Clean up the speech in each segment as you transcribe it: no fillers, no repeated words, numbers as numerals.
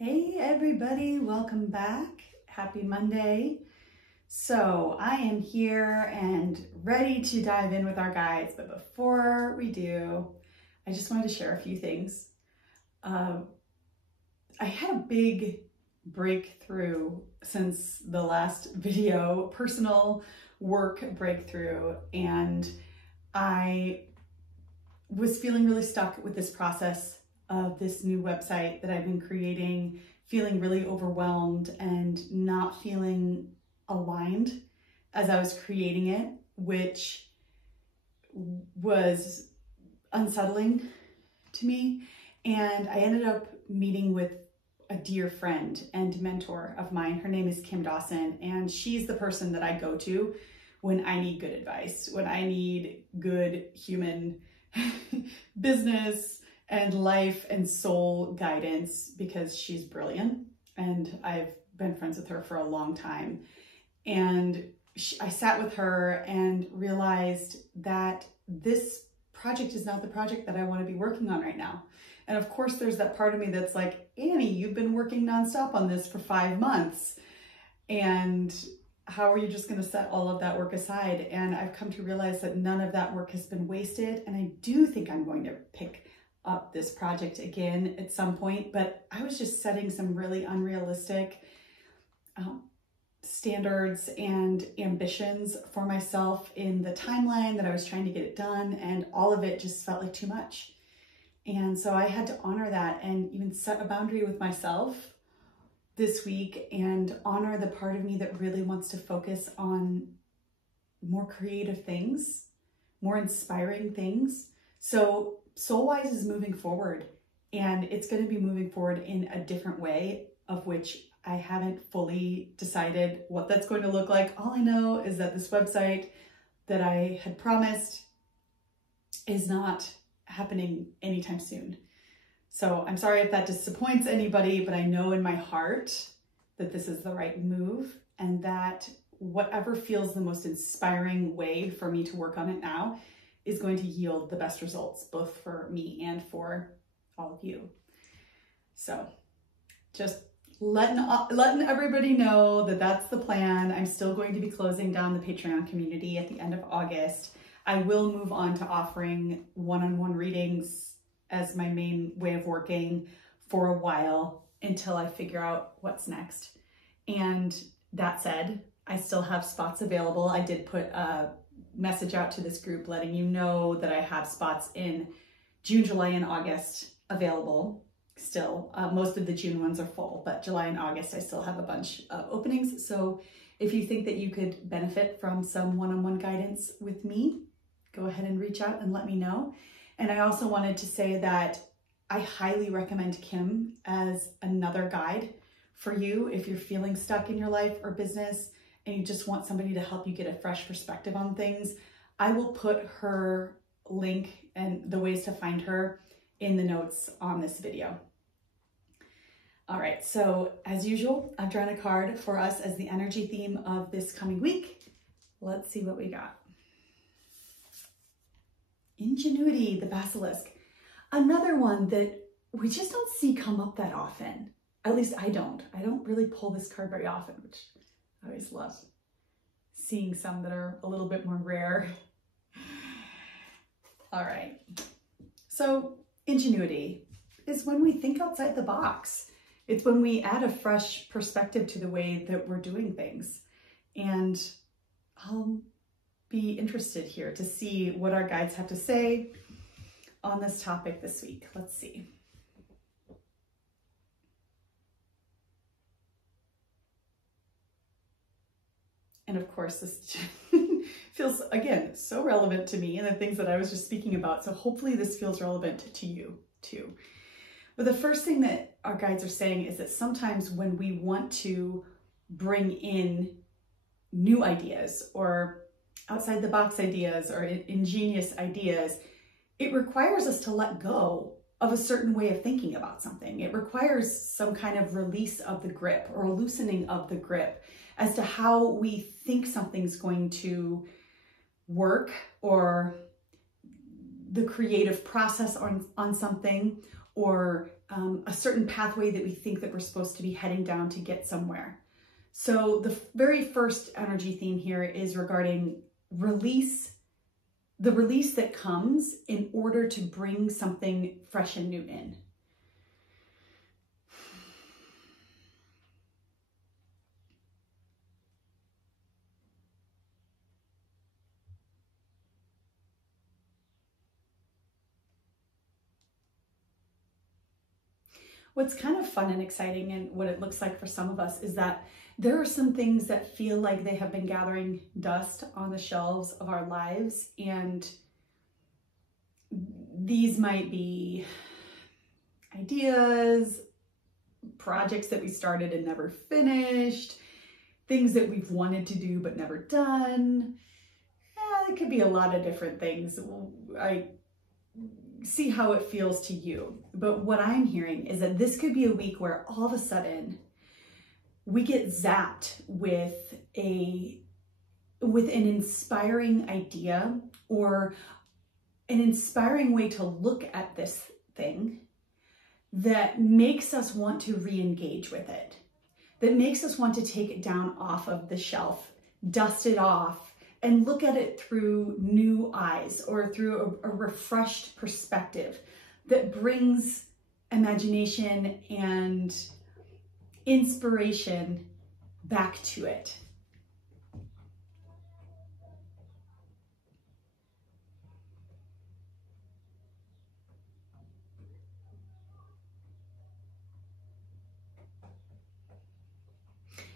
Hey everybody, welcome back. Happy Monday. So I am here and ready to dive in with our guides, but before we do, I just wanted to share a few things. I had a big breakthrough since the last video, personal work breakthrough, and I was feeling really stuck with this process of this new website that I've been creating, feeling really overwhelmed and not feeling aligned as I was creating it, which was unsettling to me. And I ended up meeting with a dear friend and mentor of mine. Her name is Kim Dawson, and she's the person that I go to when I need good advice, when I need good human business and life and soul guidance, because she's brilliant and I've been friends with her for a long time. And I sat with her and realized that this project is not the project that I want to be working on right now. And of course, there's that part of me that's like, Annie, you've been working nonstop on this for 5 months. And how are you just going to set all of that work aside? And I've come to realize that none of that work has been wasted. And I do think I'm going to pick up this project again at some point, but I was just setting some really unrealistic standards and ambitions for myself in the timeline that I was trying to get it done, and all of it just felt like too much. And so I had to honor that and even set a boundary with myself this week and honor the part of me that really wants to focus on more creative things, more inspiring things. So Soulwise is moving forward, and it's going to be moving forward in a different way, of which I haven't fully decided what that's going to look like. All I know is that this website that I had promised is not happening anytime soon. So I'm sorry if that disappoints anybody, but I know in my heart that this is the right move, and that whatever feels the most inspiring way for me to work on it now is going to yield the best results, both for me and for all of you. So just letting everybody know that that's the plan. I'm still going to be closing down the Patreon community at the end of August. I will move on to offering one-on-one readings as my main way of working for a while until I figure out what's next. And that said, I still have spots available. I did put a message out to this group letting you know that I have spots in June, July, and August available still. Most of the June ones are full, but July and August I still have a bunch of openings. So if you think that you could benefit from some one-on-one guidance with me, go ahead and reach out and let me know. And I also wanted to say that I highly recommend Kim as another guide for you if you're feeling stuck in your life or business and you just want somebody to help you get a fresh perspective on things. I will put her link and the ways to find her in the notes on this video. All right, so as usual, I've drawn a card for us as the energy theme of this coming week. Let's see what we got. Ingenuity, the basilisk. Another one that we just don't see come up that often. At least I don't. I don't really pull this card very often, which I always love seeing some that are a little bit more rare. All right. So ingenuity is when we think outside the box. It's when we add a fresh perspective to the way that we're doing things. And I'll be interested here to see what our guides have to say on this topic this week. Let's see. And of course, this feels, again, so relevant to me and the things that I was just speaking about. So hopefully this feels relevant to you too. But the first thing that our guides are saying is that sometimes when we want to bring in new ideas or outside the box ideas or ingenious ideas, it requires us to let go of a certain way of thinking about something. It requires some kind of release of the grip or a loosening of the grip as to how we think something's going to work, or the creative process on something, or a certain pathway that we think that we're supposed to be heading down to get somewhere. So the very first energy theme here is regarding release, the release that comes in order to bring something fresh and new in. What's kind of fun and exciting and what it looks like for some of us is that there are some things that feel like they have been gathering dust on the shelves of our lives, and these might be ideas, projects that we started and never finished, things that we've wanted to do but never done. It could be a lot of different things. I see how it feels to you. But what I'm hearing is that this could be a week where all of a sudden we get zapped with an inspiring idea or an inspiring way to look at this thing that makes us want to re-engage with it, that makes us want to take it down off of the shelf, dust it off, and look at it through new eyes or through a refreshed perspective that brings imagination and inspiration back to it.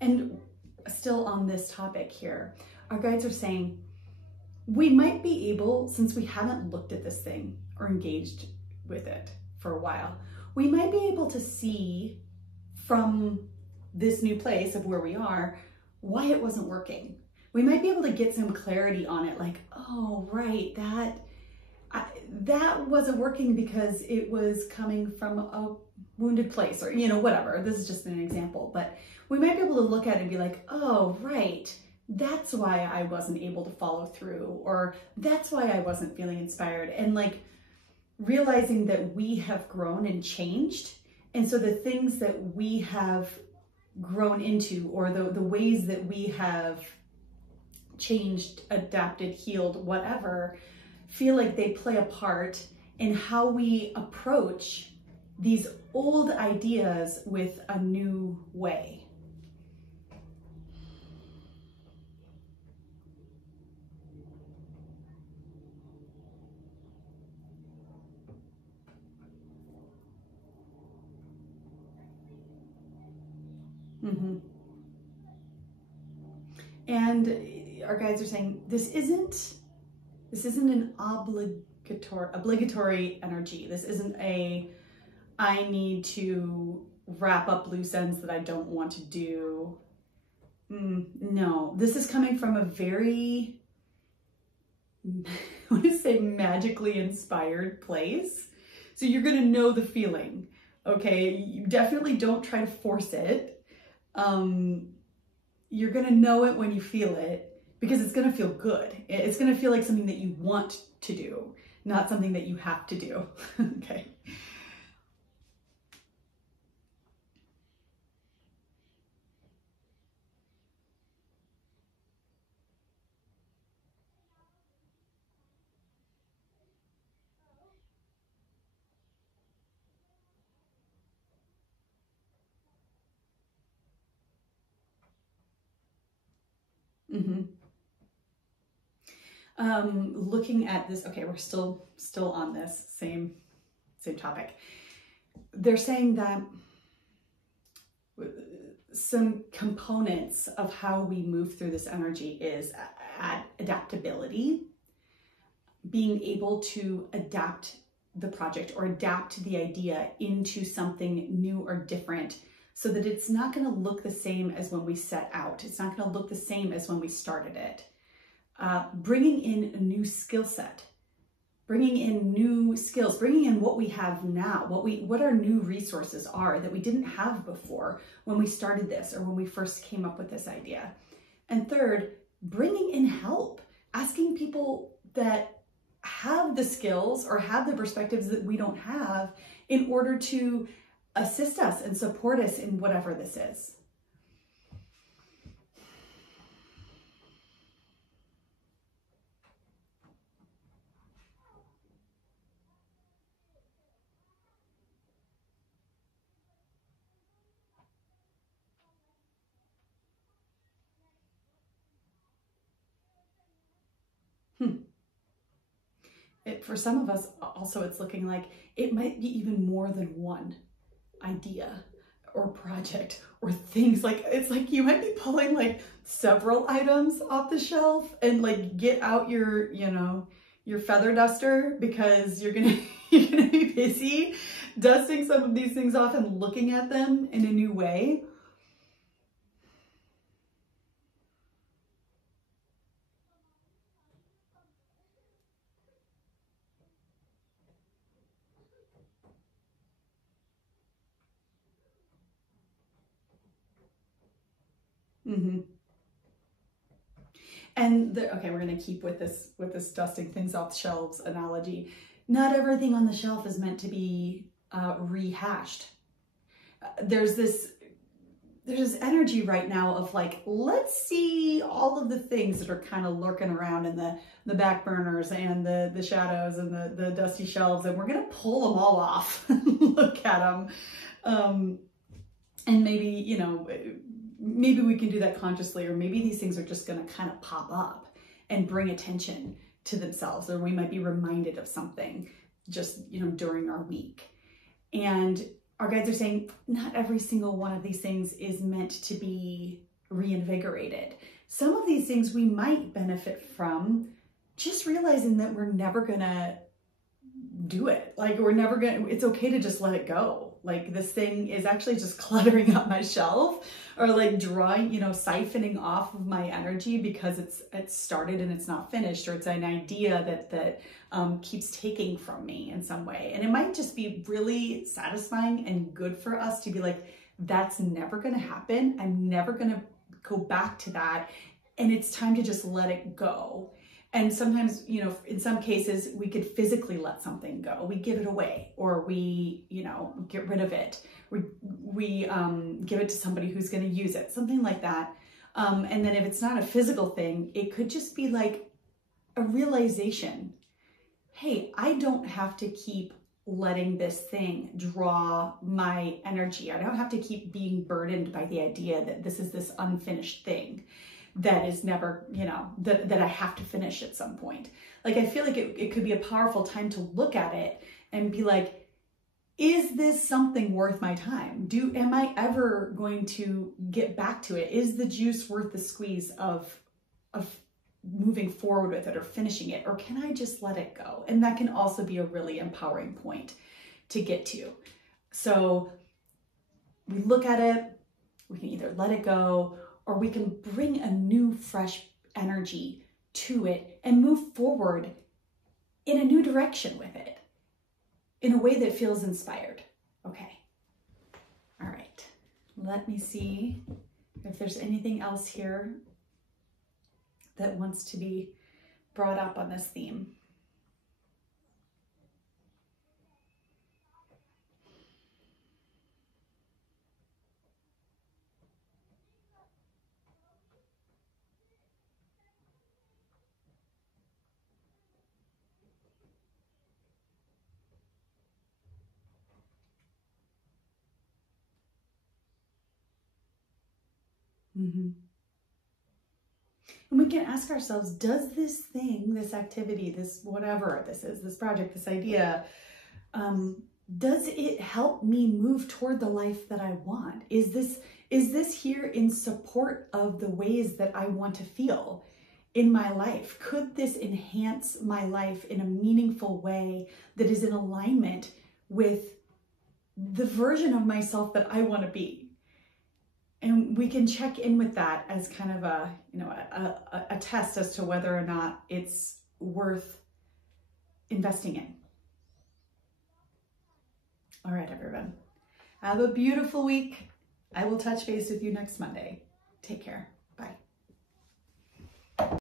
And still on this topic here, our guides are saying we might be able, since we haven't looked at this thing or engaged with it for a while, we might be able to see from this new place of where we are why it wasn't working. We might be able to get some clarity on it, like, oh, right, that wasn't working because it was coming from a wounded place, or, you know, whatever. This is just an example, but we might be able to look at it and be like, oh, right, that's why I wasn't able to follow through, or that's why I wasn't feeling inspired. And like realizing that we have grown and changed. And so the things that we have grown into, or the ways that we have changed, adapted, healed, whatever, feel like they play a part in how we approach these old ideas with a new way. Mm-hmm. And our guides are saying this isn't an obligatory energy. This isn't a I need to wrap up loose ends that I don't want to do. No, this is coming from a very, I want to say, magically inspired place. So you're going to know the feeling, okay? You definitely don't try to force it. You're going to know it when you feel it, because it's going to feel good. It's going to feel like something that you want to do, not something that you have to do. Okay. Mm-hmm. Looking at this, okay, we're still on this same topic. They're saying that some components of how we move through this energy is adaptability, being able to adapt the project or adapt the idea into something new or different, so that it's not going to look the same as when we set out. It's not going to look the same as when we started it. Bringing in a new skill set, bringing in new skills, bringing in what we have now, what our new resources are that we didn't have before when we started this or when we first came up with this idea. And third, bringing in help, asking people that have the skills or have the perspectives that we don't have, in order to assist us and support us in whatever this is. For some of us, also, it's looking like it might be even more than one idea or project or things. Like, it's like you might be pulling like several items off the shelf and like get out your, you know, your feather duster, because you're gonna be busy dusting some of these things off and looking at them in a new way. Mm-hmm. And okay, we're going to keep with this dusting things off shelves analogy. Not everything on the shelf is meant to be rehashed. There's this energy right now of like, let's see all of the things that are kind of lurking around in the back burners and the shadows and the dusty shelves, and we're going to pull them all off and look at them. And maybe, you know, maybe we can do that consciously, or maybe these things are just going to kind of pop up and bring attention to themselves, or we might be reminded of something just, you know, during our week. And our guides are saying not every single one of these things is meant to be reinvigorated. Some of these things we might benefit from just realizing that we're never going to do it. Like, we're never going to, it's okay to just let it go. Like, this thing is actually just cluttering up my shelf, or like drawing, you know, siphoning off of my energy because it's started and it's not finished, or it's an idea that keeps taking from me in some way. And it might just be really satisfying and good for us to be like, that's never going to happen. I'm never going to go back to that. And it's time to just let it go. And sometimes, you know, in some cases, we could physically let something go. We give it away, or we, you know, get rid of it. We give it to somebody who's going to use it, something like that. And then if it's not a physical thing, it could just be like a realization. Hey, I don't have to keep letting this thing draw my energy. I don't have to keep being burdened by the idea that this is this unfinished thing that is never, you know, that I have to finish at some point. Like, I feel like it could be a powerful time to look at it and be like, is this something worth my time? Am I ever going to get back to it? Is the juice worth the squeeze of moving forward with it or finishing it? Or can I just let it go? And that can also be a really empowering point to get to. So we look at it, we can either let it go, or we can bring a new, fresh energy to it and move forward in a new direction with it, in a way that feels inspired. Okay. All right. Let me see if there's anything else here that wants to be brought up on this theme. Mm-hmm. And we can ask ourselves, does this thing, this activity, this whatever this is, this project, this idea, does it help me move toward the life that I want? Is this here in support of the ways that I want to feel in my life? Could this enhance my life in a meaningful way that is in alignment with the version of myself that I want to be? And we can check in with that as kind of a, you know, a test as to whether or not it's worth investing in. All right, everyone. Have a beautiful week. I will touch base with you next Monday. Take care.